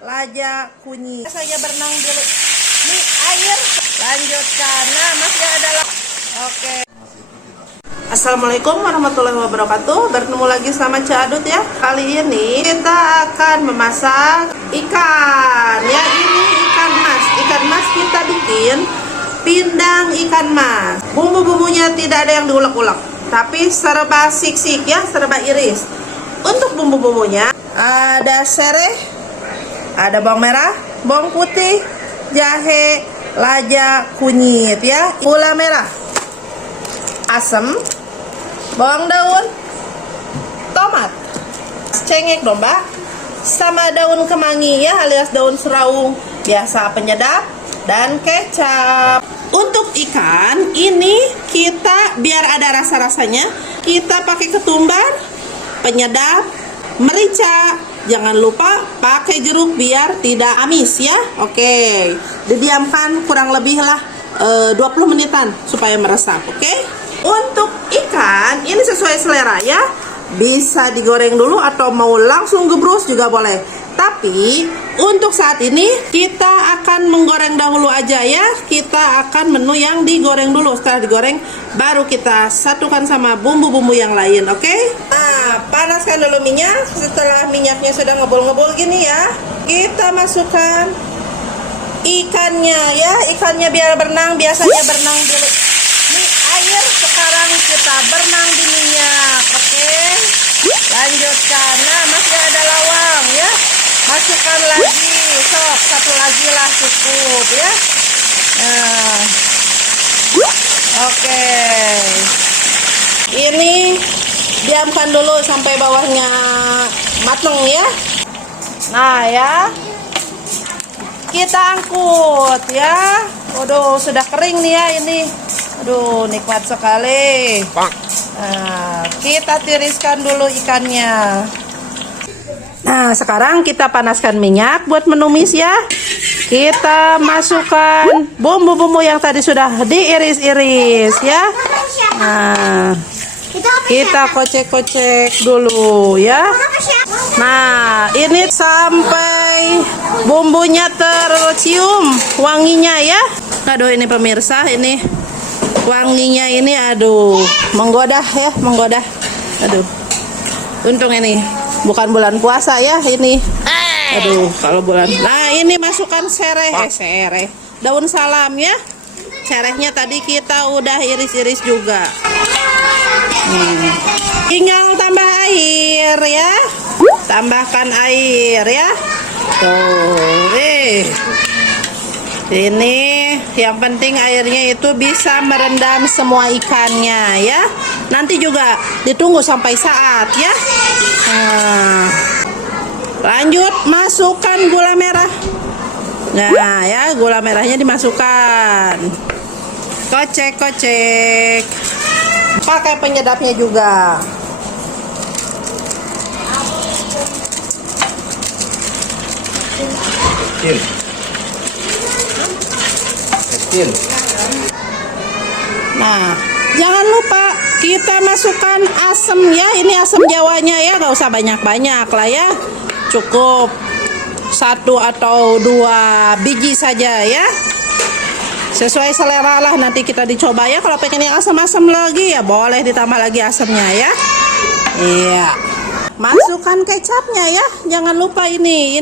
lajak kunyit. Saya berenang dulu. Ini air. Lanjutkan. Nah, masih ada. Oke. Assalamualaikum warahmatullahi wabarakatuh. Bertemu lagi sama Cak Adut ya. Kali ini kita akan memasak ikan. Ya, ini ikan mas. Ikan mas kita bikin pindang ikan mas. Bumbu-bumbunya tidak ada yang diulek-ulek, tapi serba sik-sik ya, serba iris. Untuk bumbu-bumbunya ada sereh, ada bawang merah, bawang putih, jahe, lada, kunyit ya, gula merah, asam, bawang daun, tomat, cengkeh domba, sama daun kemangi ya, alias daun serawung biasa penyedap, dan kecap. Untuk ikan ini kita biar ada rasa-rasanya, kita pakai ketumbar, penyedap, merica. Jangan lupa pakai jeruk biar tidak amis ya. Oke, didiamkan kurang lebih lah 20 menitan supaya meresap. Oke. Untuk ikan ini sesuai selera ya. Bisa digoreng dulu atau mau langsung gebrus juga boleh. Tapi untuk saat ini kita akan menggoreng dahulu aja ya. Kita akan menu yang digoreng dulu. Setelah digoreng baru kita satukan sama bumbu-bumbu yang lain. Oke. Nah, panaskan dulu minyak. Setelah minyaknya sudah ngebul-ngebul gini ya, kita masukkan ikannya ya. Ikannya biar berenang, biasanya berenang dulu. Ini air, sekarang kita berenang di minyak. Oke. Lanjutkan. Nah, masih ada lawang ya. Masukkan lagi, sok satu lagi lah cukup ya. Nah, oke. Ini diamkan dulu sampai bawahnya mateng ya. Nah ya, kita angkut ya. Waduh, sudah kering nih ya ini. Aduh, nikmat sekali. Nah, kita tiriskan dulu ikannya. Nah, sekarang kita panaskan minyak buat menumis ya. Kita masukkan bumbu-bumbu yang tadi sudah diiris-iris ya. Nah, kita kocek-kocek dulu ya. Nah, ini sampai bumbunya tercium wanginya ya. Aduh, ini pemirsa, ini wanginya ini aduh, menggoda ya, menggoda. Aduh. Untung ini bukan bulan puasa ya ini. Aduh, kalau bulan. Nah, ini masukkan sereh, daun salam ya. Serehnya tadi kita udah iris-iris juga. Tinggal tambah air ya. Tambahkan air ya. Tuh, ini yang penting airnya itu bisa merendam semua ikannya ya. Nanti juga ditunggu sampai saat ya. Nah, lanjut masukkan gula merah. Nah ya, gula merahnya dimasukkan. Kocek-kocek. Pakai penyedapnya juga. Nah, jangan lupa kita masukkan asam ya. Ini asam Jawanya ya, gak usah banyak-banyak lah ya. Cukup 1 atau 2 biji saja ya. Sesuai selera lah, nanti kita dicoba ya. Kalau pengen yang asam-asam lagi ya boleh ditambah lagi asamnya ya. Iya. Masukkan kecapnya ya. Jangan lupa ini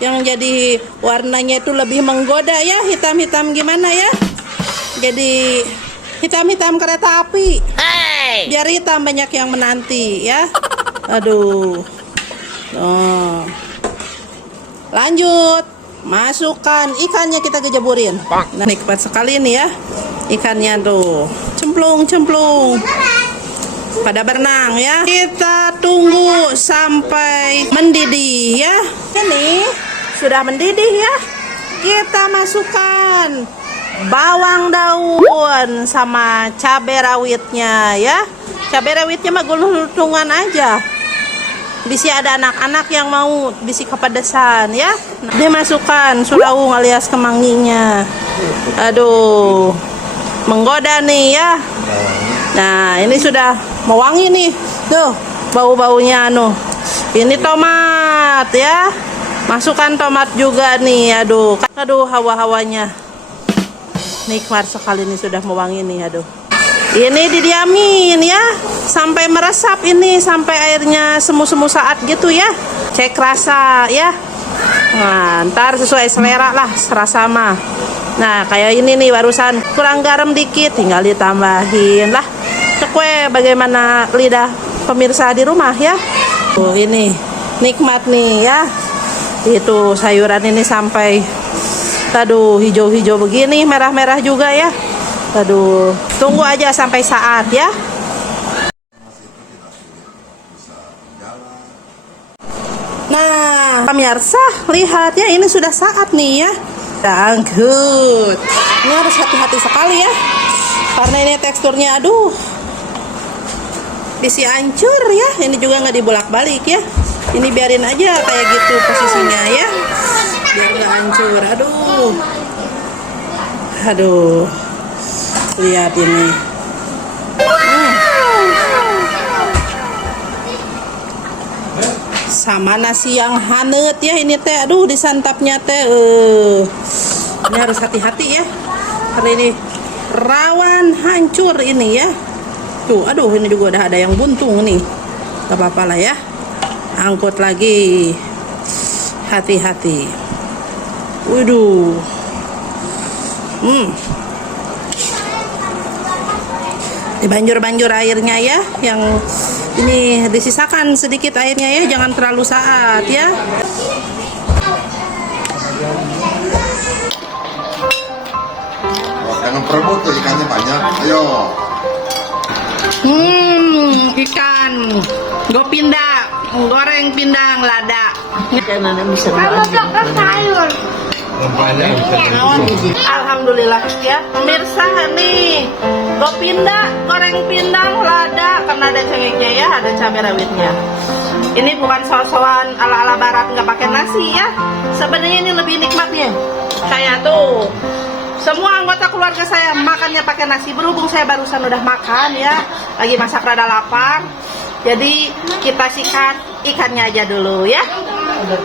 yang jadi warnanya itu lebih menggoda ya. Hitam-hitam gimana ya. Jadi hitam-hitam kereta api. Biar hitam banyak yang menanti ya. Aduh. Oh. Lanjut. Masukkan ikannya, kita kejeburin. Nah, nikmat sekali nih ya. Ikannya tuh. Cemplung-cemplung. Pada berenang ya. Kita tunggu sampai mendidih ya. Ini sudah mendidih ya. Kita masukkan bawang daun sama cabai rawitnya ya. Cabai rawitnya mah gulung-gulungan aja. Bisa ada anak-anak yang mau bisi kepedesan ya. Nah, dimasukkan serawung alias kemanginya. Aduh, menggoda nih ya. Nah, ini sudah mewangi nih. Tuh, bau-baunya anu. Ini tomat ya. Masukkan tomat juga nih, aduh. Aduh, hawa-hawanya. Nikmat sekali nih, sudah mewangi nih, aduh. Ini didiamin ya, sampai meresap ini, sampai airnya semu-semu saat gitu ya. Cek rasa ya. Nah, ntar sesuai selera lah, serasa mah. Nah, kayak ini nih barusan kurang garam dikit, tinggal ditambahin lah. Cekwe bagaimana lidah pemirsa di rumah ya. Tuh ini nikmat nih ya. Itu sayuran ini sampai aduh hijau-hijau begini, merah-merah juga ya. Aduh, tunggu aja sampai saat ya. Nah, pemirsa, lihat ya, ini sudah saat nih ya. Angkut. Ini harus hati-hati sekali ya. Karena ini teksturnya aduh. Bisa hancur ya. Ini juga nggak dibolak-balik ya. Ini biarin aja kayak gitu posisinya ya. Biar nggak hancur. Aduh. Aduh. Lihat ini. Sama nasi yang hangat ya ini teh. Aduh, disantapnya teh. Ini harus hati-hati ya. Karena ini rawan hancur ini ya. Tuh, aduh ini juga udah ada yang buntung nih. Gak apa-apa lah ya. Angkut lagi. Hati-hati. Waduh. Dibanjur-banjur airnya ya, yang ini disisakan sedikit airnya ya, jangan terlalu saat ya. Jangan perebut tuh, ikannya banyak. Ayo. Ikan gopinda, goreng pindang lada. Sayur. Alhamdulillah ya pemirsa nih, gopinda goreng pindang lada karena ada cengeknya ya, ada cabai rawitnya. Ini bukan sosokan ala-ala barat nggak pakai nasi ya. Sebenarnya ini lebih nikmatnya. Saya tuh semua anggota keluarga saya makannya pakai nasi. Berhubung saya barusan udah makan ya, lagi masak rada lapar. Jadi kita sikat ikannya aja dulu ya.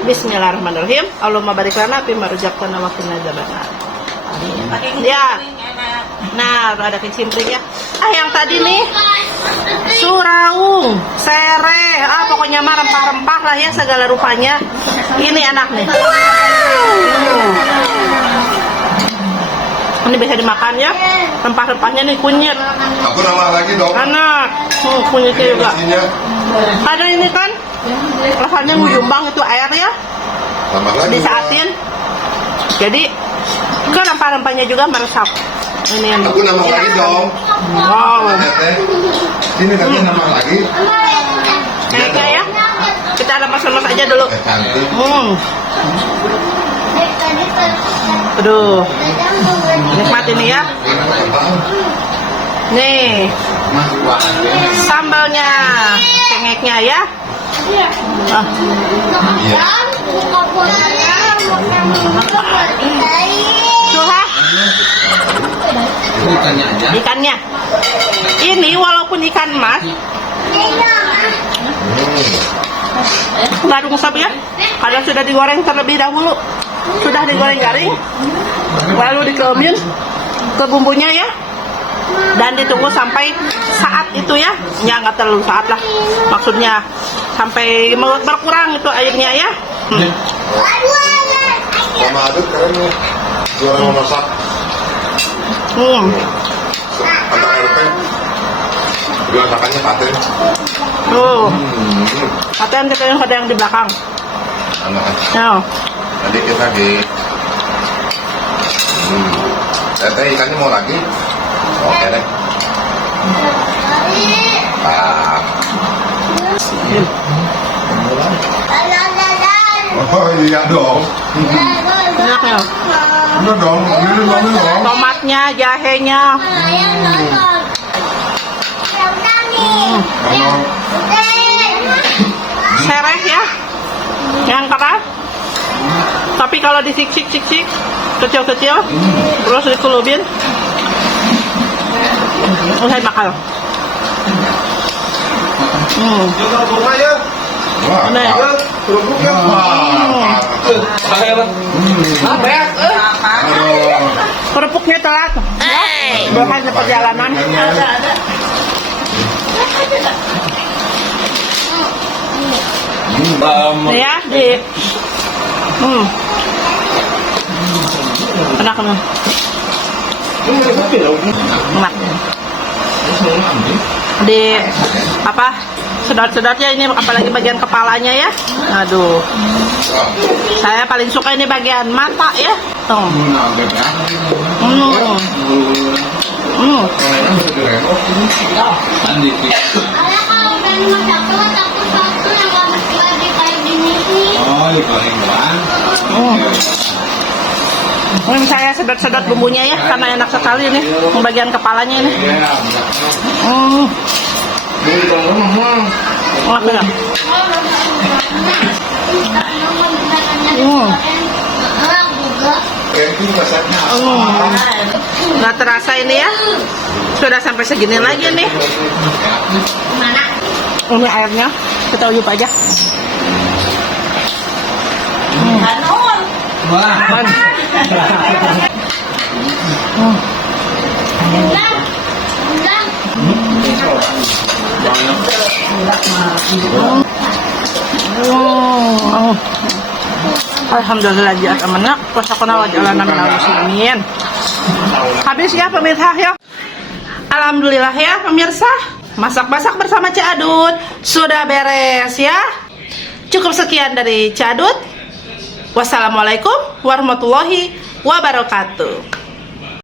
Bismillahirrahmanirrahim. Allahumma barik lana fi ma razaqtana wa qina adzabannar. Ya. Nah, ada kecimpring ya. Yang tadi nih suraung, sereh, pokoknya mah rempah-rempah lah ya, segala rupanya. Ini enak nih. Ini bisa dimakan ya. Rempah-rempahnya nih kunyit. Aku nambah lagi dong. Enak. Kunyitnya juga. Ada ini kan rasanya ngujumbang itu air ya. Tambah lagi. Disaatin. Jadi ke rempah-rempahnya juga meresap. Ini yang Aku nambah lagi dong. wow. Sini katanya nambah lagi. Kayaknya ya. Kita lepas-lepas aja dulu. Cantik. Aduh. Nikmat ini ya. Nih. Sambalnya, cengeknya ya. Iya. Suha. Ikannya. Ini walaupun ikan mas, nggak rungsap ya. Kalau sudah digoreng terlebih dahulu, sudah digoreng garing, lalu dikelumin ke bumbunya ya, dan ditunggu sampai saat itu ya. Ya nggak terlalu saat lah, maksudnya sampai berkurang itu airnya ya. Sama aduk karena juara memasak. Anak RP. Dua makannya paten. Paten kita yang ada yang di belakang. Anak. Ya. Nanti kita di. Teteh ikannya mau lagi? Oke deh. Oh iya dong. Enak ya. Iya dong. Ini dong. Tomatnya, jahenya. Sereh ya. Yang keras. Tapi kalau disik-sik kecil-kecil, terus dikelubin, usai makan. Wah, Nah, Kerupuknya telat. Bahan perjalanan. Ya, di enak nih. Enak. Di apa? Sedot-sedotnya ini apalagi bagian kepalanya ya. Aduh. Saya paling suka ini bagian mata ya. Tuh. Ini saya sedot-sedot bumbunya ya, karena enak sekali nih, bagian kepalanya ini. Enak ya. Nggak terasa ini ya, sudah sampai segini lagi nih. Ini airnya, kita ujuk aja. Alhamdulillah jiat amanah wasaqna wa jalana minal muslimin. Habis ya pemirsa ya. Alhamdulillah ya pemirsa, masak-masak bersama Cik Adut sudah beres ya. Cukup sekian dari Cik Adut. Wassalamualaikum warahmatullahi wabarakatuh.